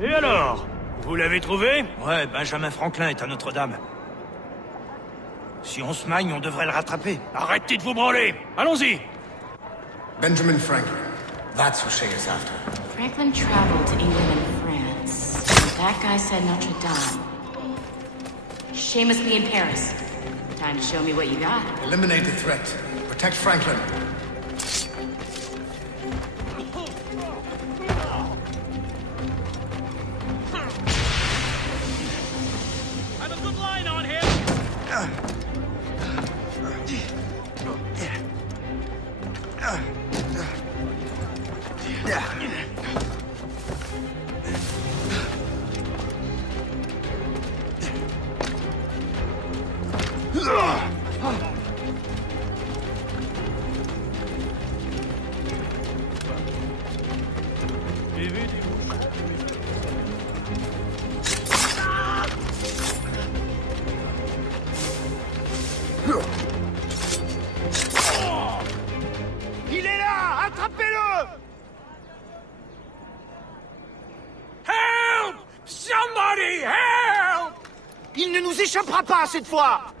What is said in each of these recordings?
Et alors? Vous l'avez trouvé? Ouais, Benjamin Franklin est à Notre-Dame. Si on se magne, on devrait le rattraper. Arrêtez de vous branler! Allons-y! Benjamin Franklin. That's who Shay is after. Franklin traveled to England and France. That guy said Notre Dame. Shay must be in Paris. Time to show me what you got. Eliminate the threat. Protect Franklin. I have a good line on him! Il est là! Attrapez-le! Help! Somebody help! Il ne nous échappera pas cette fois!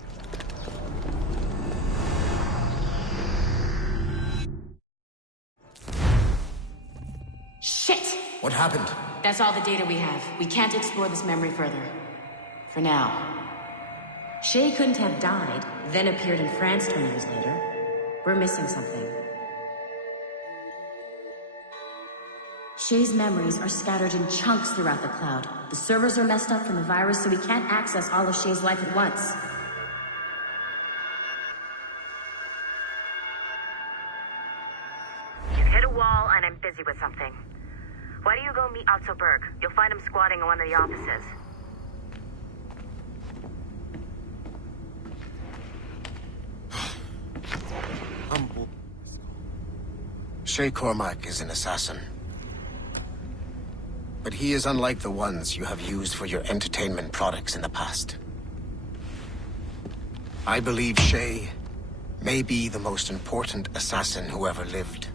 Shit! What happened? That's all the data we have. We can't explore this memory further. For now. Shay couldn't have died, then appeared in France 20 years later. We're missing something. Shay's memories are scattered in chunks throughout the cloud. The servers are messed up from the virus, so we can't access all of Shay's life at once. You've hit a wall, and I'm busy with something. Why don't you go meet Otto Berg? You'll find him squatting in one of the offices. Shay Cormac is an assassin. But he is unlike the ones you have used for your entertainment products in the past. I believe Shay may be the most important assassin who ever lived.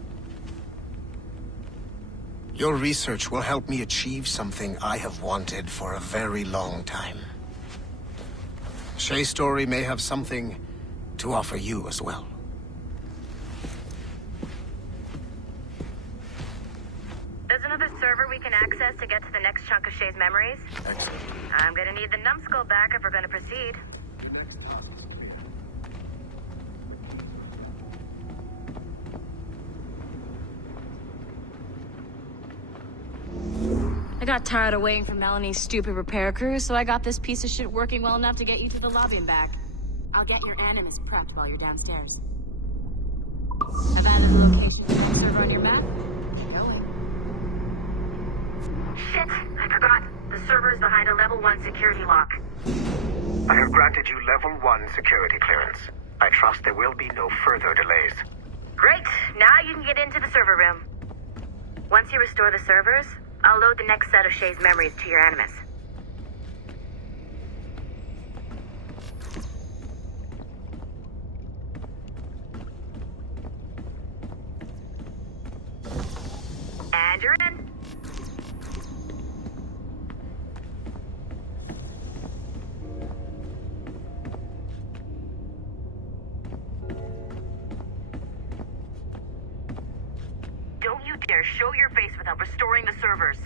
Your research will help me achieve something I have wanted for a very long time. Shay's story may have something to offer you as well. There's another server we can access to get to the next chunk of Shay's memories. Excellent. I'm gonna need the numbskull back if we're gonna proceed. I got tired of waiting for Melanie's stupid repair crew, so I got this piece of shit working well enough to get you to the lobby and back. I'll get your Animus prepped while you're downstairs. I've added the location for the server on your map. Going. Shit! I forgot. The server is behind a level 1 security lock. I have granted you level 1 security clearance. I trust there will be no further delays. Great! Now you can get into the server room. Once you restore the servers, I'll load the next set of Shay's memories to your Animus. And you're in. Don't you dare show your face without restoring the servers.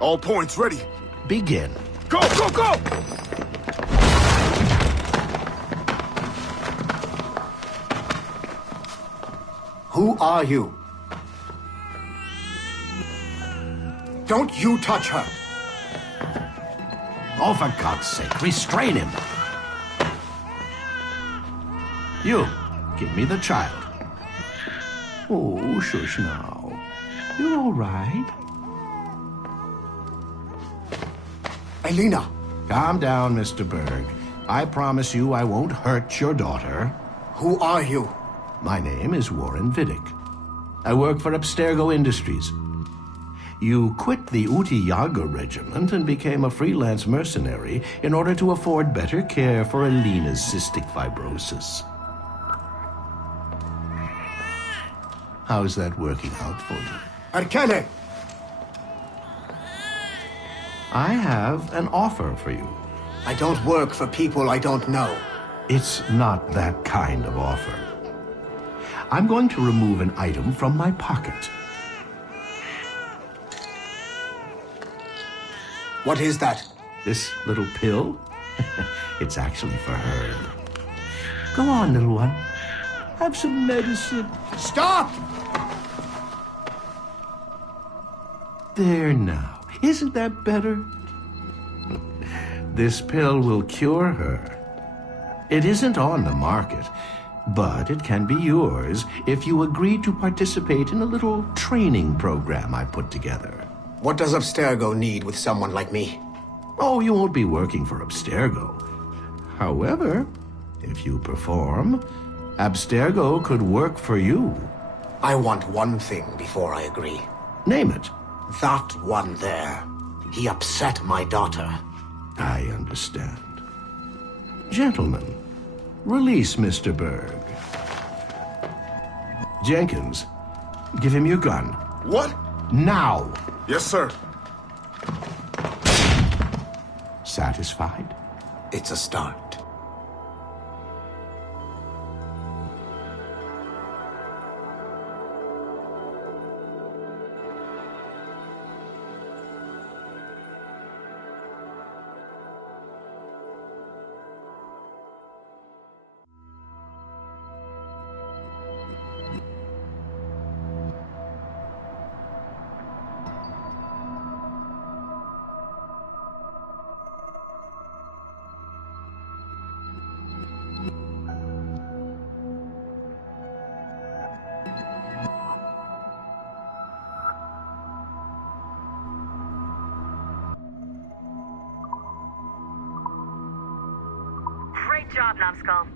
All points ready. Begin. Go, go, go! Who are you? Don't you touch her! Oh, for God's sake, restrain him. You, give me the child. Oh, shush now. You're all right. Elena! Calm down, Mr. Berg. I promise you I won't hurt your daughter. Who are you? My name is Warren Vidic. I work for Abstergo Industries. You quit the Uti Yaga regiment and became a freelance mercenary in order to afford better care for Elena's cystic fibrosis. How's that working out for you? Arkele! I have an offer for you. I don't work for people I don't know. It's not that kind of offer. I'm going to remove an item from my pocket. What is that? This little pill? It's actually for her. Go on, little one. Have some medicine. Stop! There now. Isn't that better? This pill will cure her. It isn't on the market, but it can be yours if you agree to participate in a little training program I put together. What does Abstergo need with someone like me? Oh, you won't be working for Abstergo. However, if you perform, Abstergo could work for you. I want one thing before I agree. Name it. That one there. He upset my daughter. I understand. Gentlemen, release Mr. Berg. Jenkins, give him your gun. What? Now! Yes, sir. Satisfied? It's a start. Great job, Numbskull.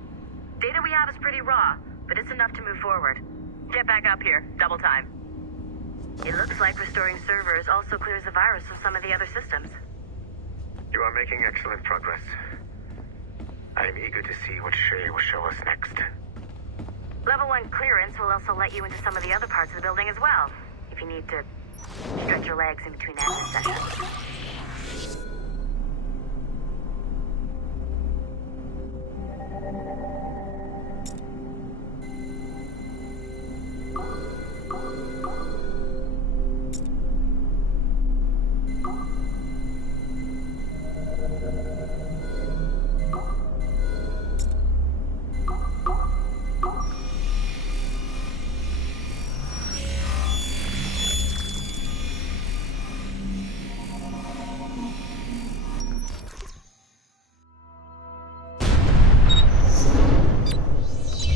Data we have is pretty raw, but it's enough to move forward. Get back up here. Double time. It looks like restoring servers also clears the virus from some of the other systems. You are making excellent progress. I am eager to see what Shay will show us next. Level 1 clearance will also let you into some of the other parts of the building as well, if you need to stretch your legs in between active sessions.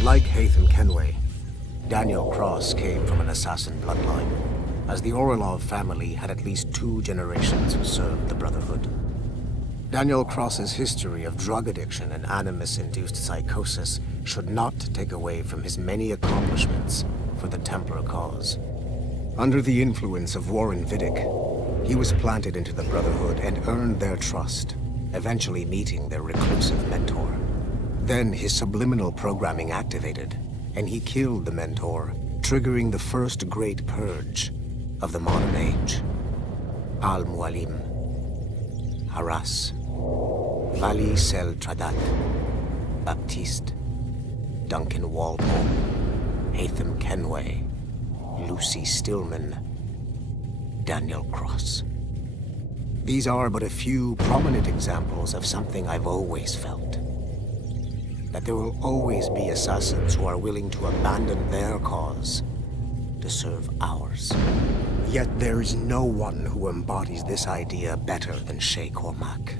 Like Haytham Kenway, Daniel Cross came from an assassin bloodline, as the Orlov family had at least 2 generations who served the Brotherhood. Daniel Cross's history of drug addiction and animus-induced psychosis should not take away from his many accomplishments for the Templar cause. Under the influence of Warren Vidic, he was planted into the Brotherhood and earned their trust, eventually meeting their reclusive mentor. Then his subliminal programming activated, and he killed the mentor, triggering the first great purge of the modern age. Al-Mualim, Haras, Vali Sel Tradat, Baptiste, Duncan Walpole, Haytham Kenway, Lucy Stillman, Daniel Cross. These are but a few prominent examples of something I've always felt. That there will always be assassins who are willing to abandon their cause to serve ours. Yet there is no one who embodies this idea better than Shay Cormac.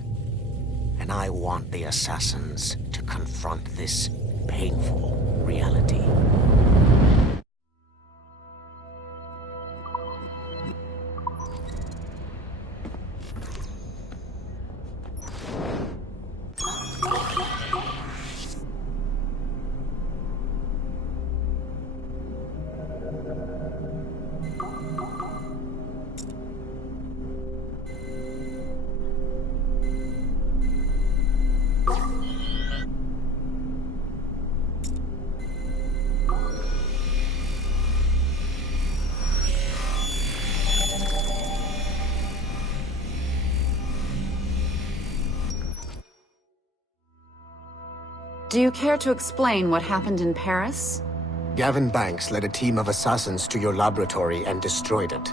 and I want the assassins to confront this painful reality. Do you care to explain what happened in Paris? Gavin Banks led a team of assassins to your laboratory and destroyed it.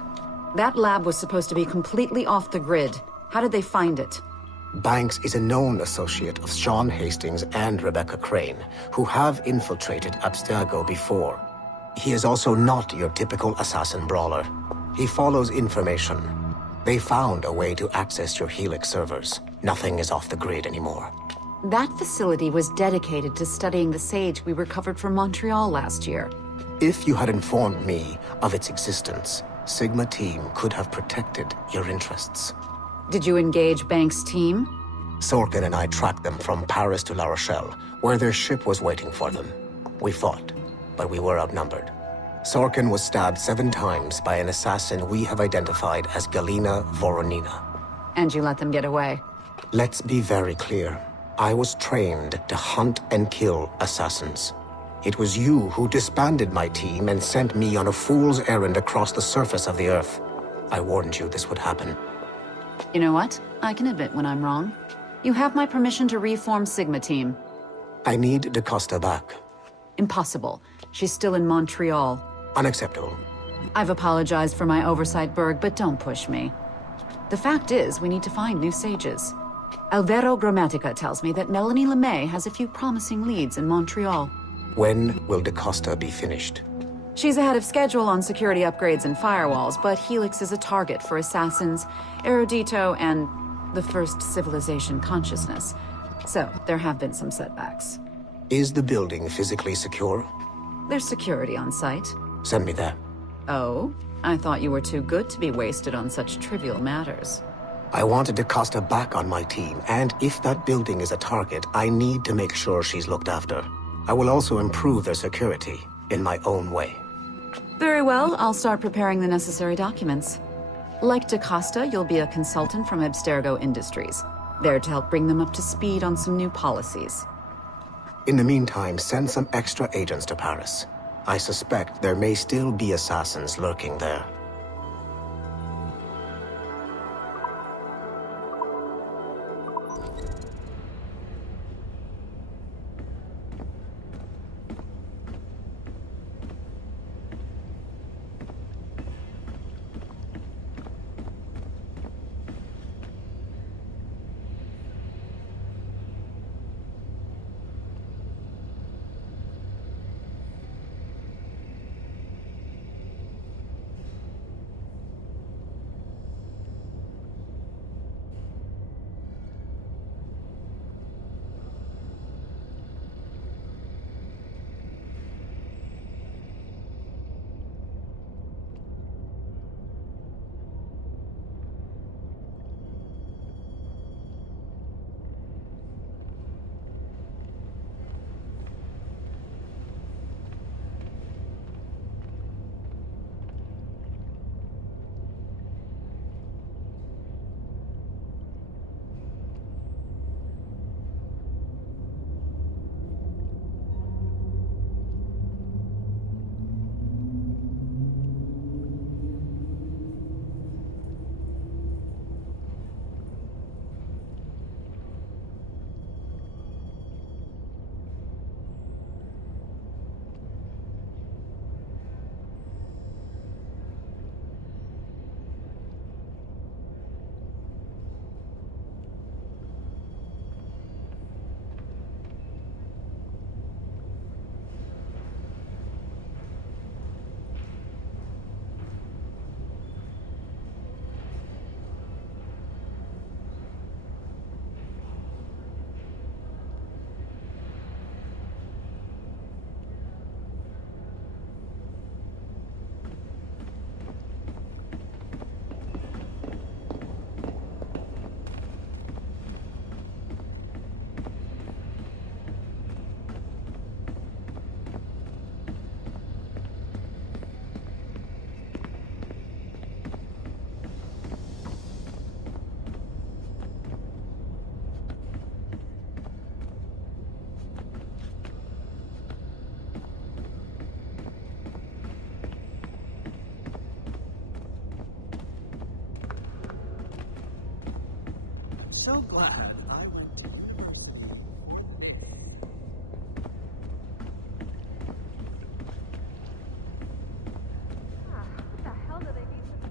That lab was supposed to be completely off the grid. How did they find it? Banks is a known associate of Sean Hastings and Rebecca Crane, who have infiltrated Abstergo before. He is also not your typical assassin brawler. He follows information. They found a way to access your Helix servers. Nothing is off the grid anymore. That facility was dedicated to studying the sage we recovered from Montreal last year. If you had informed me of its existence, Sigma Team could have protected your interests. Did you engage Banks' team? Sorkin and I tracked them from Paris to La Rochelle, where their ship was waiting for them. We fought, but we were outnumbered. Sorkin was stabbed 7 times by an assassin we have identified as Galina Voronina. And you let them get away? Let's be very clear. I was trained to hunt and kill assassins. It was you who disbanded my team and sent me on a fool's errand across the surface of the Earth. I warned you this would happen. You know what? I can admit when I'm wrong. You have my permission to reform Sigma Team. I need DaCosta back. Impossible. She's still in Montreal. Unacceptable. I've apologized for my oversight, Berg, but don't push me. The fact is, we need to find new sages. Alvaro Grammatica tells me that Melanie LeMay has a few promising leads in Montreal. When will DaCosta be finished? She's ahead of schedule on security upgrades and firewalls, but Helix is a target for assassins, Erudito, and the First Civilization consciousness. So, there have been some setbacks. Is the building physically secure? There's security on site. Send me there. Oh? I thought you were too good to be wasted on such trivial matters. I wanted DaCosta back on my team, and if that building is a target, I need to make sure she's looked after. I will also improve their security in my own way. Very well, I'll start preparing the necessary documents. Like DaCosta, you'll be a consultant from Abstergo Industries, there to help bring them up to speed on some new policies. In the meantime, send some extra agents to Paris. I suspect there may still be assassins lurking there. so glad I went to... What the hell do they need to...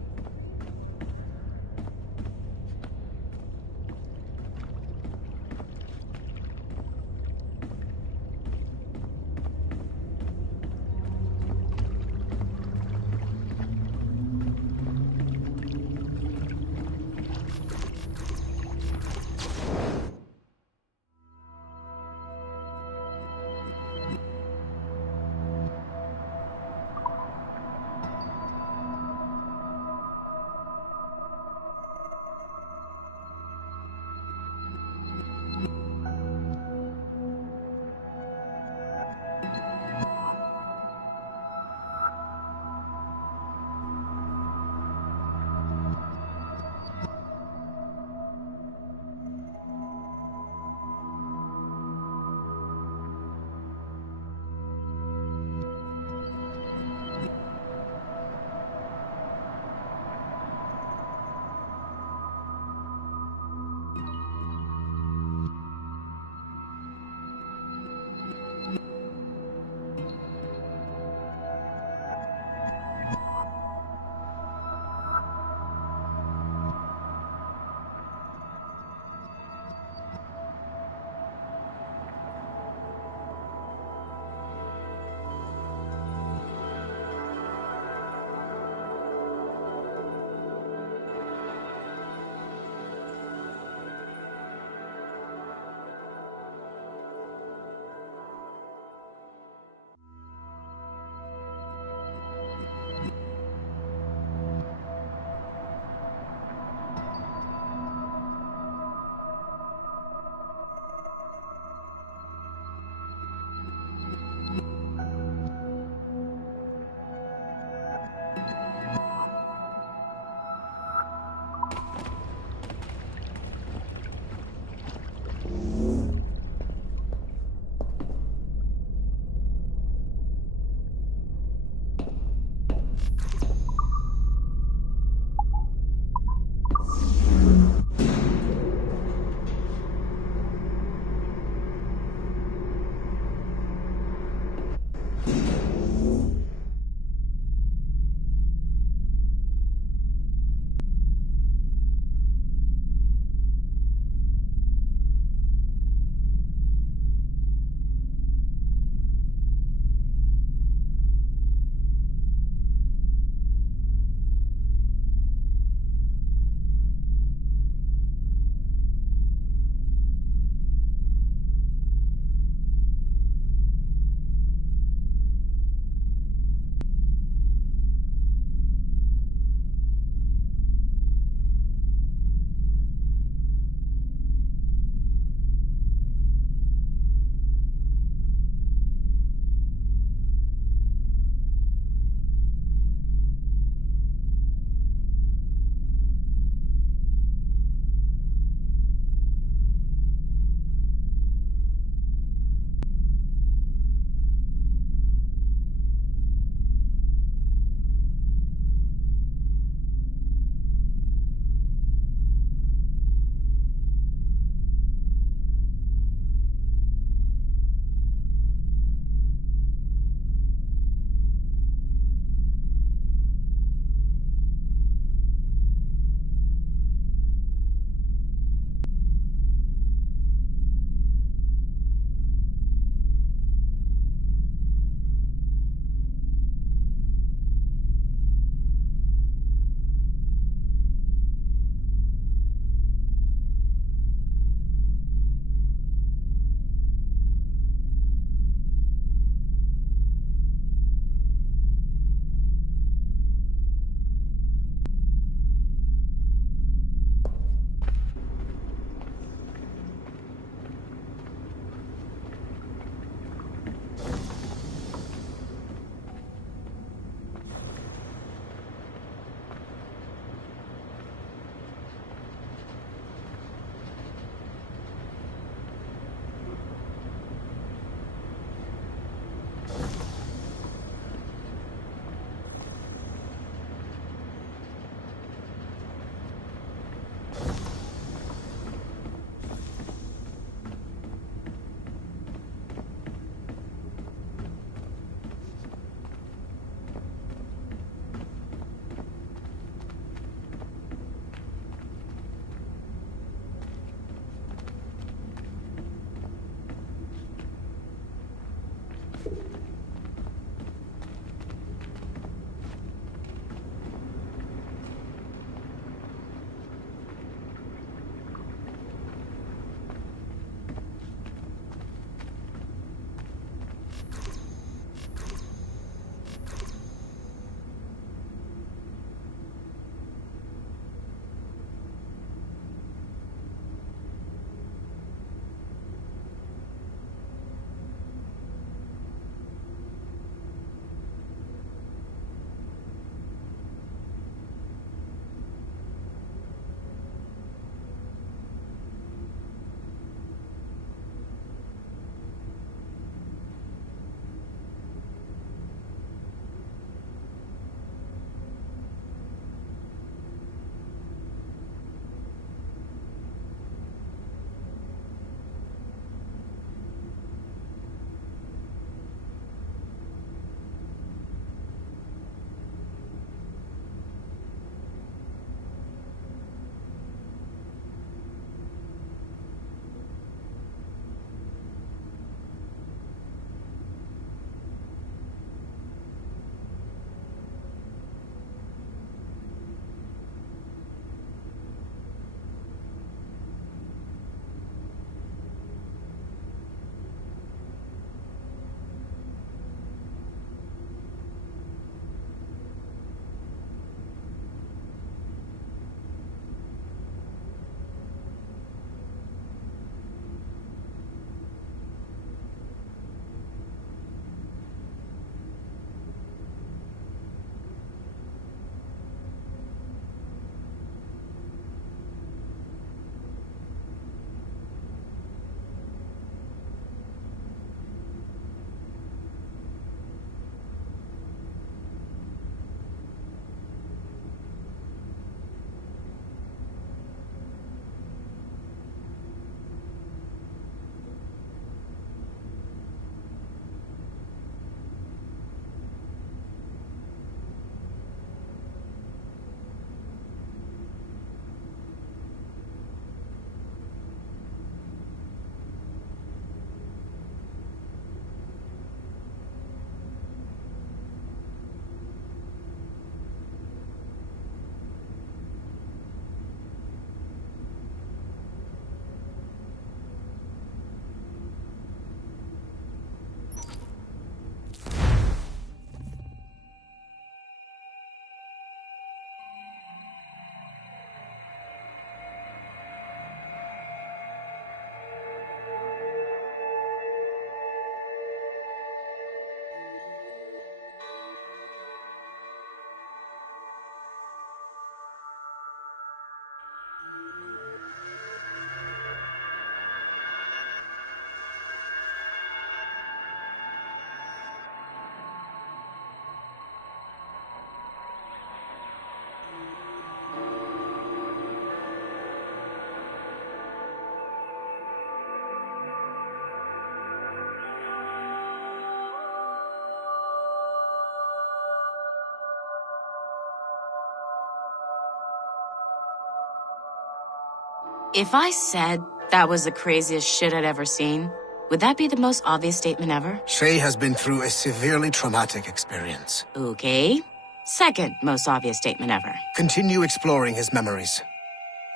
If I said that was the craziest shit I'd ever seen, would that be the most obvious statement ever? Shay has been through a severely traumatic experience. Okay. Second most obvious statement ever. Continue exploring his memories.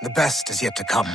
The best is yet to come.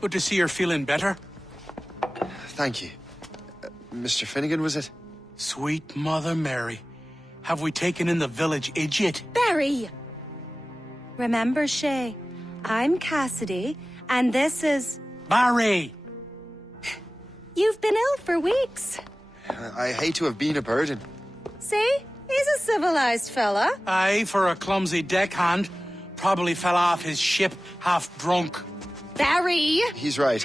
Good to see you're feeling better. Thank you. Mr. Finnegan, was it? Sweet Mother Mary. Have we taken in the village idiot? Barry! Remember, Shay, I'm Cassidy, and this is... Barry! You've been ill for weeks. I hate to have been a burden. See? He's a civilized fella. Aye, for a clumsy deckhand. Probably fell off his ship half drunk. Barry! He's right.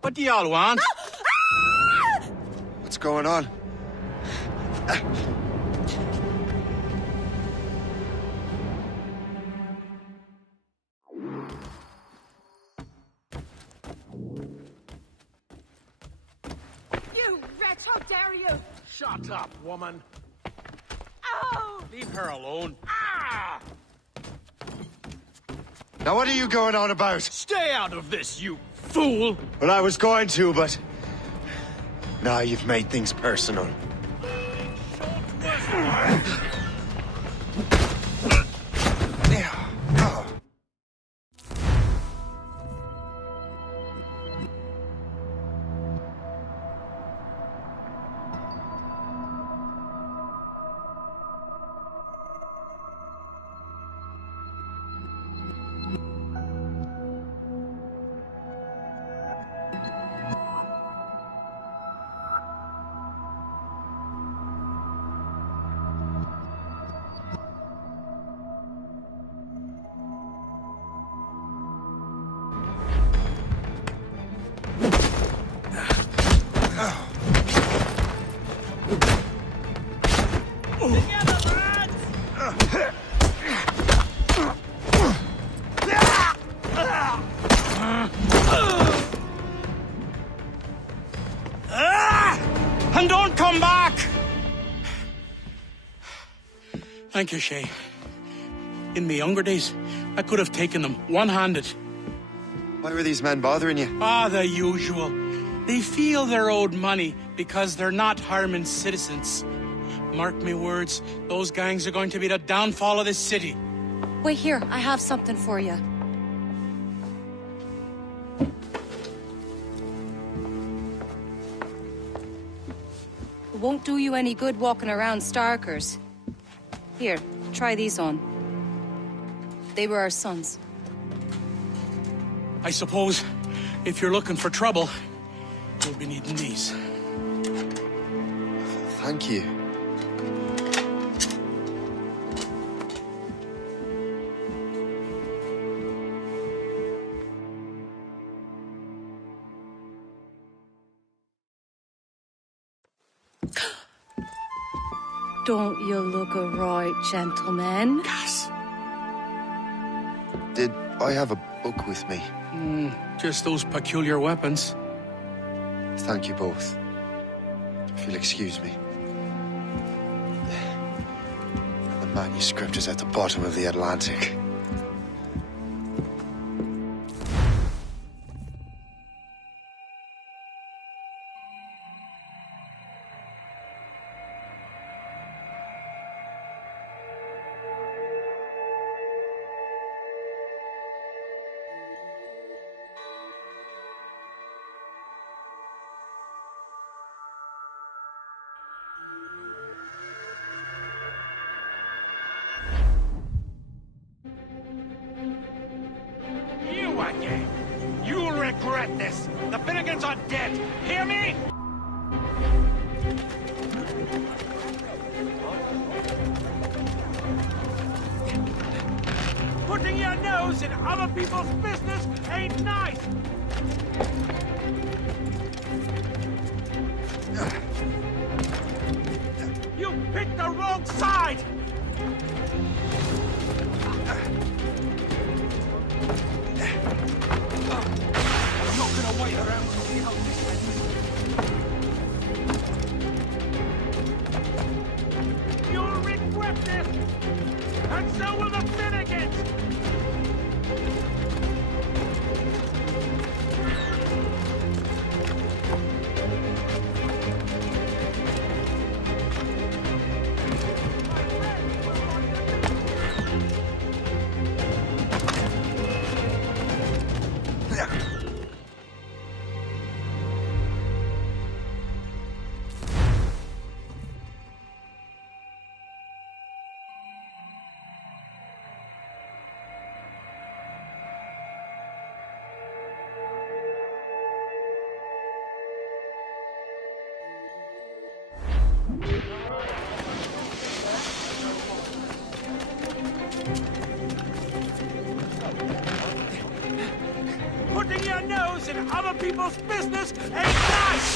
What do y'all want? What's going on? You wretch, how dare you! Shut up, woman. Oh! Leave her alone. Ah! Now what are you going on about? Stay out of this, you fool! Well, I was going to, but... Now you've made things personal. And don't come back! Thank you, Shay. In my younger days, I could have taken them one-handed. Why were these men bothering you? Ah, the usual. They feel they're owed money because they're not harming citizens. Mark me words, those gangs are going to be the downfall of this city. Wait here, I have something for you. It won't do you any good walking around Starkers. Here, try these on. They were our sons. I suppose if you're looking for trouble, you'll be needing these. Thank you. Don't you look a right, gentleman? Yes. Did I have a book with me? Just those peculiar weapons. Thank you both. If you'll excuse me. The manuscript is at the bottom of the Atlantic. You again! You'll regret this! The Finnegans are dead! Hear me? Putting your nose in other people's business ain't nice! You picked the wrong side! I'm not gonna wait around to see how this ends. You'll regret this! And so will the Finnegans! Putting your nose in other people's business ain't nice!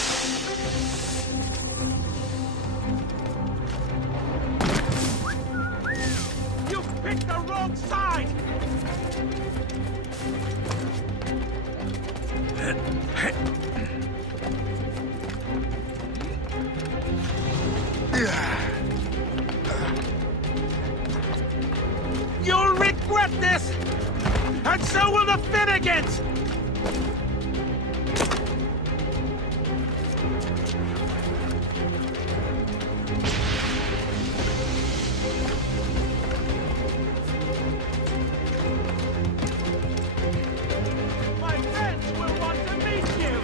You picked the wrong side! You'll regret this! And so will the Finnegans! My friends will want to meet you!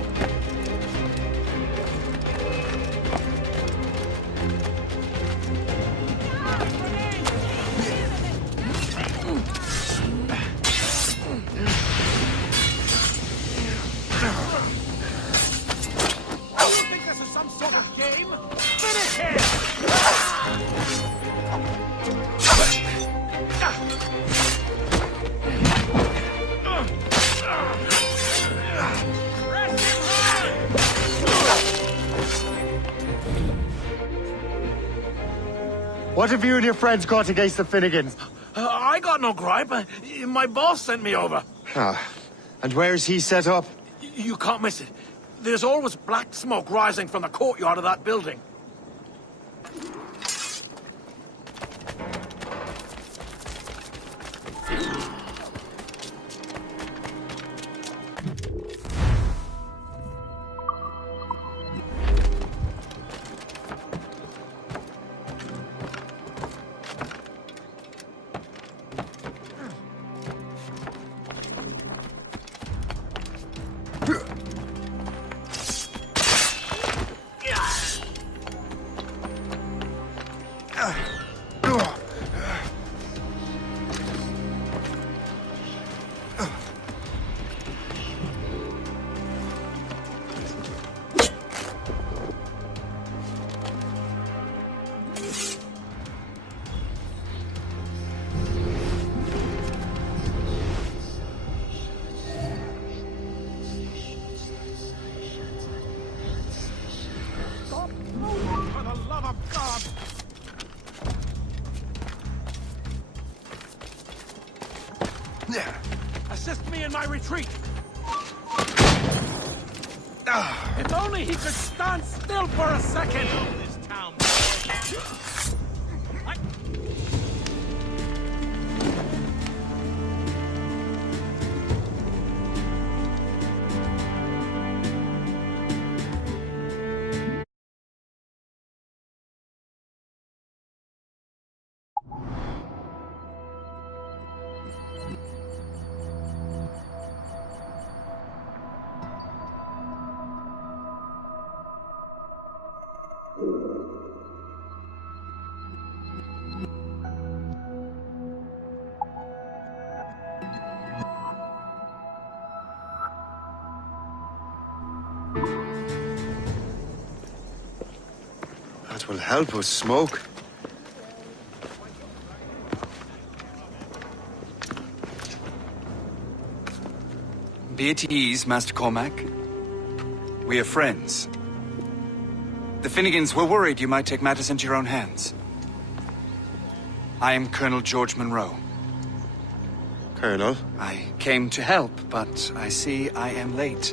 What have you and your friends got against the Finnegans? I got no gripe. My boss sent me over. Ah, and where's he set up? You can't miss it. There's always black smoke rising from the courtyard of that building. For the love of God! Assist me in my retreat! If only he could stand still for a second! This town. That will help with smoke. Be at ease, Master Cormac. We are friends. The Finnegans were worried you might take matters into your own hands. I am Colonel George Monroe. Colonel? I came to help, but I see I am late.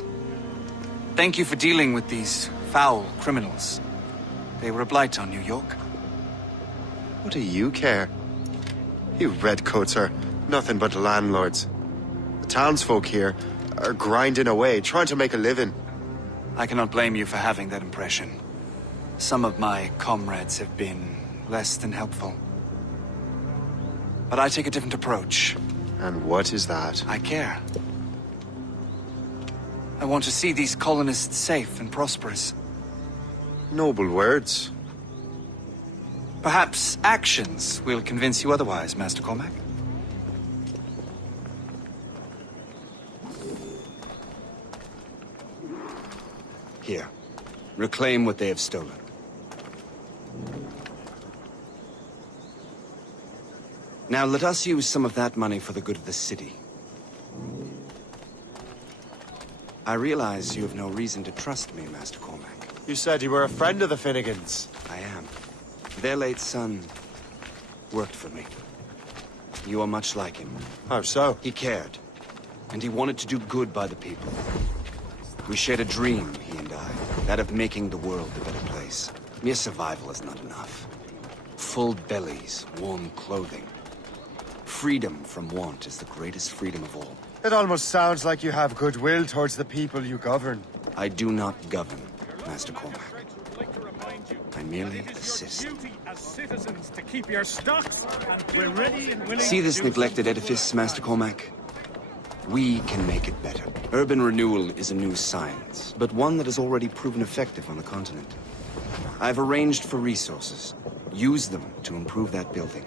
Thank you for dealing with these foul criminals. They were a blight on New York. What do you care? You redcoats are nothing but landlords. The townsfolk here are grinding away, trying to make a living. I cannot blame you for having that impression. Some of my comrades have been less than helpful. But I take a different approach. And what is that? I care. I want to see these colonists safe and prosperous. Noble words. Perhaps actions will convince you otherwise, Master Cormac. Here. Reclaim what they have stolen. Now let us use some of that money for the good of the city. I realize you have no reason to trust me, Master Cormac. You said you were a friend of the Finnegans. I am. Their late son worked for me. You are much like him. How so? He cared, and he wanted to do good by the people. We shared a dream, he and I, that of making the world a better place. Mere survival is not enough. Full bellies, warm clothing. Freedom from want is the greatest freedom of all. It almost sounds like you have goodwill towards the people you govern. I do not govern, Master Cormac. I merely assist. As citizens to keep your stocks, and we're ready and willing. See this neglected edifice, Master Cormac? We can make it better. Urban renewal is a new science, but one that has already proven effective on the continent. I've arranged for resources. Use them to improve that building.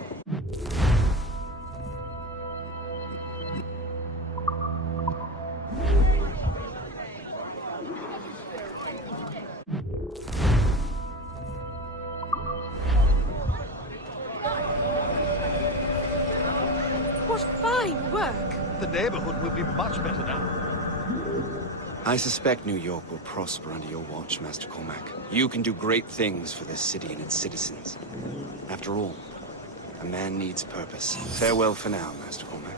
What fine work! The neighborhood will be much better now. I suspect New York will prosper under your watch, Master Cormac. You can do great things for this city and its citizens. After all, a man needs purpose. Farewell for now, Master Cormac.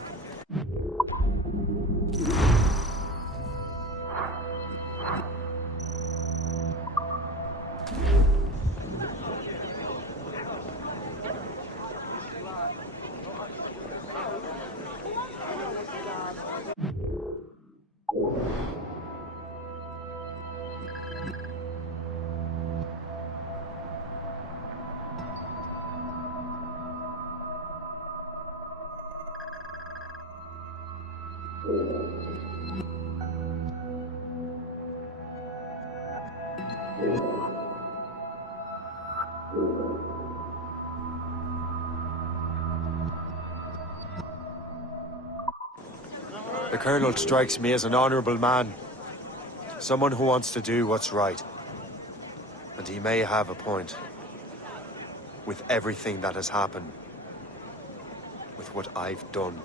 The Colonel strikes me as an honorable man. Someone who wants to do what's right. And he may have a point. With everything that has happened. With what I've done.